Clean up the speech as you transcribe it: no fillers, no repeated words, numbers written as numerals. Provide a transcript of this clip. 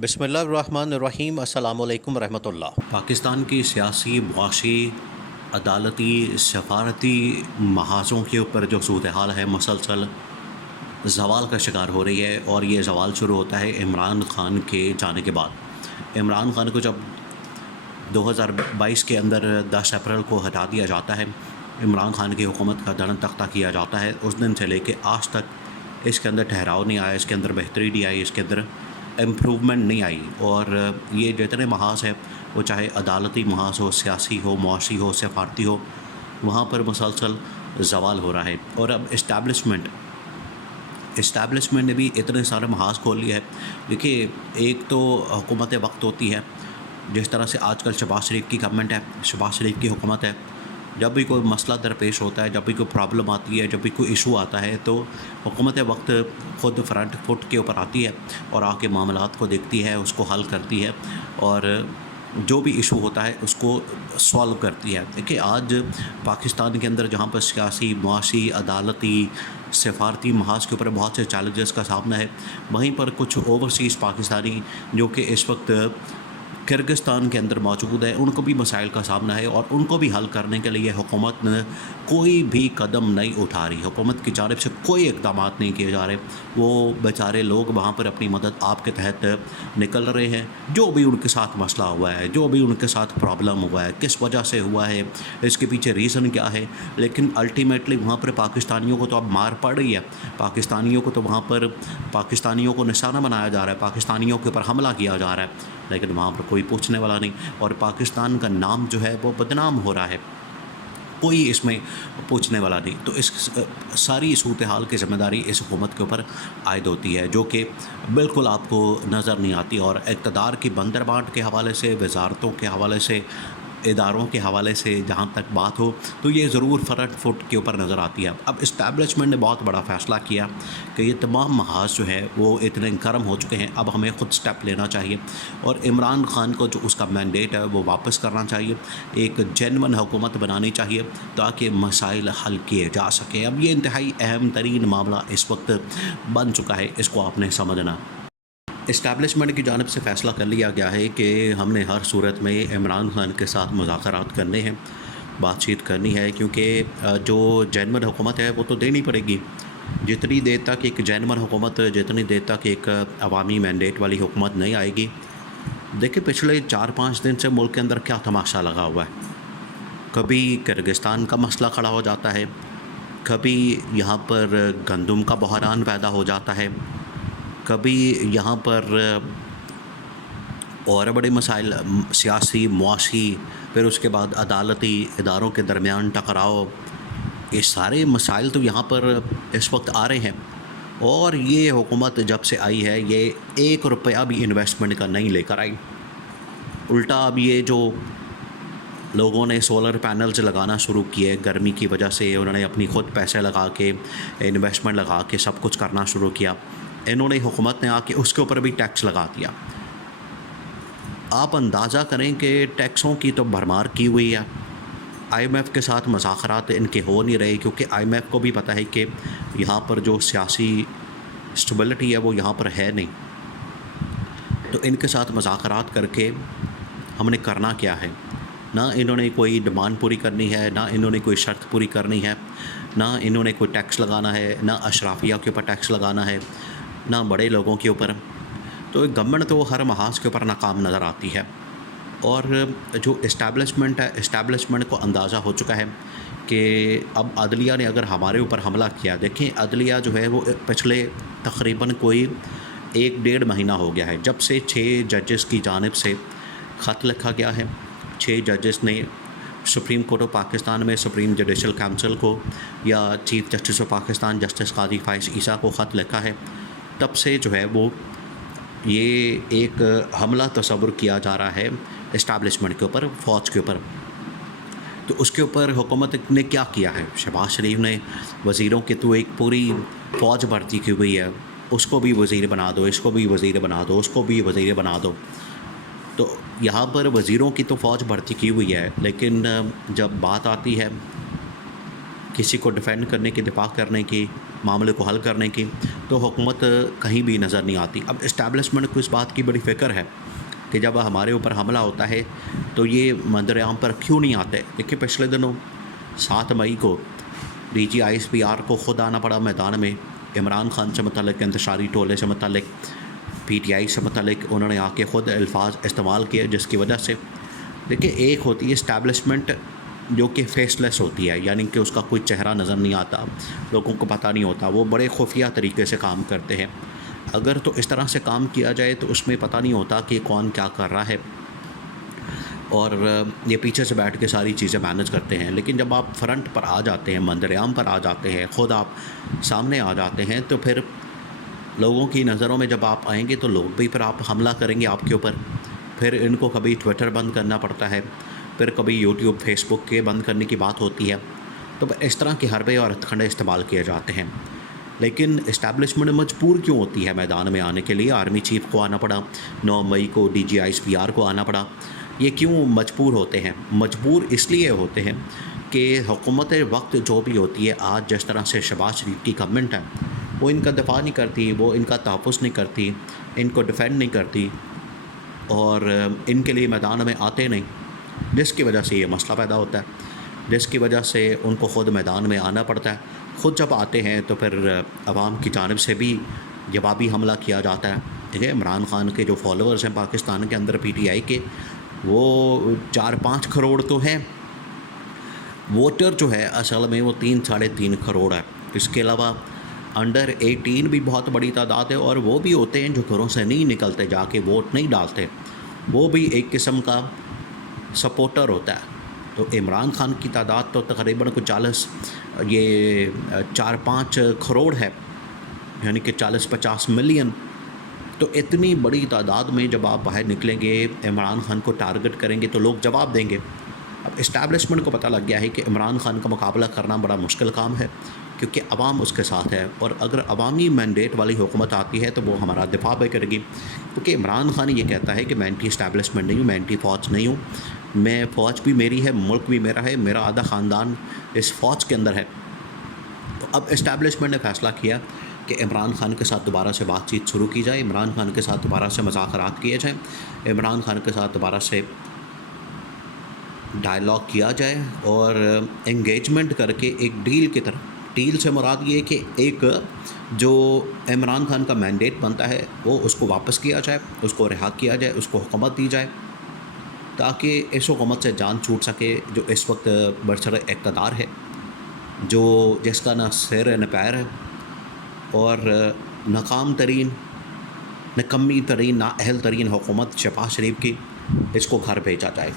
बिस्मिल्लाहिर्रहमानिर्रहीम अस्सलामुअलैकुम रहमतुल्लाह। पाकिस्तान की सियासी, मुआशी, अदालती, सफारती महाज़ों के ऊपर जो सूरत हाल है मुसलसल ज़वाल का शिकार हो रही है। और ये ज़वाल शुरू होता है इमरान ख़ान के जाने के बाद। इमरान ख़ान को जब 2022 के अंदर 10 अप्रैल को हटा दिया जाता है, इमरान ख़ान की हुकूमत का धरन तख्ता किया जाता है, उस दिन से लेके आज तक इसके अंदर ठहराव नहीं आया, इसके अंदर बेहतरी नहीं आई, इसके अंदर इम्प्रूवमेंट नहीं आई। और ये जितने महाज हैं, वो चाहे अदालती महाज हो, सियासी हो, मुआशी हो, सफारती हो, वहाँ पर मुसलसल ज़वाल हो रहा है। और अब इस्टेब्लिशमेंट ने भी इतने सारे महाज खोल लिए हैं। देखिए, एक तो हुकूमत वक्त होती है, जिस तरह से आजकल शहबाज शरीफ की गवर्नमेंट है, शहबाज शरीफ की हुकूमत है। जब भी कोई मसला दरपेश होता है, जब भी कोई प्रॉब्लम आती है, जब भी कोई इशू आता है, तो हुकूमत वक्त ख़ुद फ्रंट फुट के ऊपर आती है और आके मामलात को देखती है, उसको हल करती है और जो भी इशू होता है उसको सॉल्व करती है। देखिए, आज पाकिस्तान के अंदर जहाँ पर सियासी, मुआशी, अदालती, सफारती महाज के ऊपर बहुत से चैलेंजेस का सामना है, वहीं पर कुछ ओवरसीज़ पाकिस्तानी जो कि इस वक्त किर्गिस्तान के अंदर मौजूद है, उनको भी मसाइल का सामना है और उनको भी हल करने के लिए हुकूमत ने कोई भी कदम नहीं उठा रही। हुकूमत की जानिब से कोई इक़दाम नहीं किए जा रहे। वो बेचारे लोग वहाँ पर अपनी मदद आपके तहत निकल रहे हैं। जो भी उनके साथ मसला हुआ है, जो भी उनके साथ प्रॉब्लम हुआ है, किस वजह से हुआ है, इसके पीछे रीज़न क्या है, लेकिन अल्टीमेटली वहाँ पर पाकिस्तानियों को तो अब मार पड़ रही है। पाकिस्तानियों को तो वहाँ पर पाकिस्तानियों को निशाना बनाया जा रहा है, पाकिस्तानियों के ऊपर हमला किया जा रहा है, लेकिन वहाँ पर कोई पूछने वाला नहीं। और पाकिस्तान का नाम जो है वो बदनाम हो रहा है, कोई इसमें पूछने वाला नहीं। तो इस सारी सूरत हाल की ज़िम्मेदारी इस हुकूमत के ऊपर आयद होती है, जो कि बिल्कुल आपको नज़र नहीं आती। और इक़्तिदार की बंदरबांट के हवाले से, वजारतों के हवाले से, इदारों के हवाले से जहाँ तक बात हो, तो ये ज़रूर फ्रंट फुट के ऊपर नज़र आती है। अब इस्टेब्लिशमेंट ने बहुत बड़ा फ़ैसला किया कि ये तमाम महाज जो है वो इतने गर्म हो चुके हैं, अब हमें ख़ुद स्टेप लेना चाहिए और इमरान ख़ान को जो उसका मैंडेट है वो वापस करना चाहिए। एक जेन्युइन हुकूमत बनानी चाहिए ताकि मसाइल हल किए जा सकें। अब ये इंतहाई अहम तरीन मामला इस वक्त बन चुका है, इसको आपने समझना। इस्टेब्लिशमेंट की जानिब से फ़ैसला कर लिया गया है कि हमने हर सूरत में इमरान ख़ान के साथ मुज़ाकरात करने हैं, बातचीत करनी है, क्योंकि जो जेन्युइन हुकूमत है वो तो देनी पड़ेगी। जितनी देर तक एक जेन्युइन हुकूमत, जितनी देर तक एक अवामी मैंडेट वाली हुकूमत नहीं आएगी। देखिए, पिछले 4-5 दिन से मुल्क के अंदर क्या तमाशा लगा हुआ है। कभी किर्गिस्तान का मसला खड़ा हो जाता है, कभी यहाँ पर गंदम का बहरान पैदा हो जाता है, कभी यहाँ पर और बड़े मसाइल सियासी, मुआशी, फिर उसके बाद अदालती इदारों के दरमियान टकराव। ये सारे मसाइल तो यहाँ पर इस वक्त आ रहे हैं। और ये हुकूमत जब से आई है, ये 1 रुपया भी इन्वेस्टमेंट का नहीं लेकर आई। उल्टा अब ये जो लोगों ने सोलर पैनल्स लगाना शुरू किए गर्मी की वजह से, उन्होंने अपनी खुद पैसे लगा के, इन्वेस्टमेंट लगा के सब कुछ करना शुरू किया। इन्होंने, हुकूमत ने आके उसके ऊपर भी टैक्स लगा दिया। आप अंदाज़ा करें कि टैक्सों की तो भरमार की हुई है। IMF के साथ मुज़ाकरात इनके हो नहीं रहे, क्योंकि IMF को भी पता है कि यहाँ पर जो सियासी स्टेबिलिटी है वो यहाँ पर है नहीं। तो इनके साथ मुज़ाकरात करके हमने करना क्या है? ना इन्होंने कोई डिमांड पूरी करनी है, ना इन्होंने कोई शर्त पूरी करनी है, ना इन्होंने कोई टैक्स लगाना है, ना अशराफिया के ऊपर टैक्स लगाना है, ना बड़े लोगों के ऊपर। तो गवर्नमेंट तो हर महाज के ऊपर नाकाम नज़र आती है। और जो इस्टेब्लिशमेंट है, इस्टेब्लिशमेंट को अंदाज़ा हो चुका है कि अब अदलिया ने अगर हमारे ऊपर हमला किया। देखें, अदलिया जो है वो पिछले तकरीबन कोई 1-1.5 महीना हो गया है जब से 6 जजेस की जानिब से ख़त लिखा गया है। 6 जजेस ने सुप्रीम कोर्ट ऑफ पाकिस्तान में सुप्रीम जुडिशल काउंसिल को या chief justice of Pakistan justice Qazi Faez Isa को ख़त लिखा है। तब से जो है वो ये एक हमला तस्वुर किया जा रहा है इस्टेब्लिशमेंट के ऊपर, फ़ौज के ऊपर। तो उसके ऊपर हुकूमत ने क्या किया है? शहबाज शरीफ ने वज़ीरों के तो एक पूरी फ़ौज भर्ती की हुई है, उसको भी वज़ीर बना दो, इसको भी वज़ीर बना दो, उसको भी वज़ीर बना दो। तो यहाँ पर वज़ीरों की तो फ़ौज भर्ती की हुई है, लेकिन जब बात आती है किसी को डिफेंड करने की, दिफा करने की, मामले को हल करने की, तो हुकूमत कहीं भी नज़र नहीं आती। अब इस्टेब्लिशमेंट को इस बात की बड़ी फ़िक्र है कि जब हमारे ऊपर हमला होता है तो ये मंजर-ए-आम पर क्यों नहीं आते। देखिए, पिछले दिनों 7 मई को DG ISPR को ख़ुद आना पड़ा मैदान में, इमरान खान से मुतल्लिक़, इंतशारी टोले से मुतल्लिक़, PTI से मुतल्लिक़ उन्होंने आके ख़ुद अल्फाज इस्तेमाल किए, जिसकी वजह से देखिए, एक होती है इस्टेब्लिशमेंट जो कि फेसलेस होती है, यानी कि उसका कोई चेहरा नज़र नहीं आता, लोगों को पता नहीं होता, वो बड़े खुफिया तरीके से काम करते हैं। अगर तो इस तरह से काम किया जाए तो उसमें पता नहीं होता कि कौन क्या कर रहा है, और ये पीछे से बैठ के सारी चीज़ें मैनेज करते हैं। लेकिन जब आप फ्रंट पर आ जाते हैं, मंजर-ए-आम पर आ जाते हैं, ख़ुद आप सामने आ जाते हैं, तो फिर लोगों की नज़रों में जब आप आएंगे तो लोग भी फिर आप हमला करेंगे आपके ऊपर। फिर इनको कभी ट्विटर बंद करना पड़ता है, फिर कभी यूट्यूब, फेसबुक के बंद करने की बात होती है। तो इस तरह के हरबे और हथकंडे इस्तेमाल किए जाते हैं। लेकिन इस्टेब्लिशमेंट मजबूर क्यों होती है मैदान में आने के लिए? आर्मी चीफ को आना पड़ा, 9 मई को DG ISPR को आना पड़ा। ये क्यों मजबूर होते हैं? मजबूर इसलिए होते हैं कि हुकूमत वक्त जो भी होती है, आज जिस तरह से शहबाज शरीफ की गवर्नमेंट है, वो इनका दफ़ा नहीं करती, वो इनका तहफ़्फ़ुज़ नहीं करती, इनको डिफेंड नहीं करती, और इनके लिए मैदान में आते नहीं, जिसकी वजह से ये मसला पैदा होता है, जिसकी वजह से उनको ख़ुद मैदान में आना पड़ता है। ख़ुद जब आते हैं तो फिर अवाम की जानिब से भी जवाबी हमला किया जाता है। देखिए, इमरान खान के जो फॉलोअर्स हैं पाकिस्तान के अंदर PTI के, वो 4-5 करोड़ तो हैं। वोटर जो है असल में वो 3-3.5 करोड़ है। इसके अलावा अंडर 18 भी बहुत बड़ी तादाद है, और वो भी होते हैं जो घरों से नहीं निकलते, जाके वोट नहीं डालते, वो भी एक किस्म का सपोर्टर होता है। तो इमरान खान की तादाद तो तकरीबन कुछ 4-5 करोड़ है, यानी कि 40-50 मिलियन। तो इतनी बड़ी तादाद में जब आप बाहर निकलेंगे, इमरान खान को टारगेट करेंगे, तो लोग जवाब देंगे। अब इस्टेब्लिशमेंट को पता लग गया है कि इमरान खान का मुकाबला करना बड़ा मुश्किल काम है, क्योंकि अवाम उसके साथ है, और अगर अवामी मैंडेट वाली हुकूमत आती है तो वो हमारा दिफा भी करेगी। क्योंकि इमरान खान ये कहता है कि मैं एंटी इस्टेब्लिशमेंट नहीं हूँ, मैं एंटी फ़ौज नहीं हूँ, मैं फ़ौज भी मेरी है, मुल्क भी मेरा है, मेरा आधा ख़ानदान इस फ़ौज के अंदर है। तो अब इस्टेब्लिशमेंट ने फ़ैसला किया कि इमरान खान के साथ दोबारा से बातचीत शुरू की जाए, इमरान खान के साथ दोबारा से मुज़ाकरात किए जाएँ, इमरान खान के साथ दोबारा से डायलॉग किया जाए, और एंगेजमेंट करके एक डील की तरह, डील से मुराद ये कि एक जो इमरान खान का मैंडेट बनता है वो उसको वापस किया जाए, उसको रिहा किया जाए, उसको हुकूमत दी जाए, ताकि इस हुकूमत से जान छूट सके जो इस वक्त बरसर इक़्तिदार है, जो जिसका ना सिर न पैर है, और नाकाम तरीन, निकम्मी तरीन, नाअहल तरीन हुकूमत शहबाज शरीफ की, इसको घर भेजा जाए।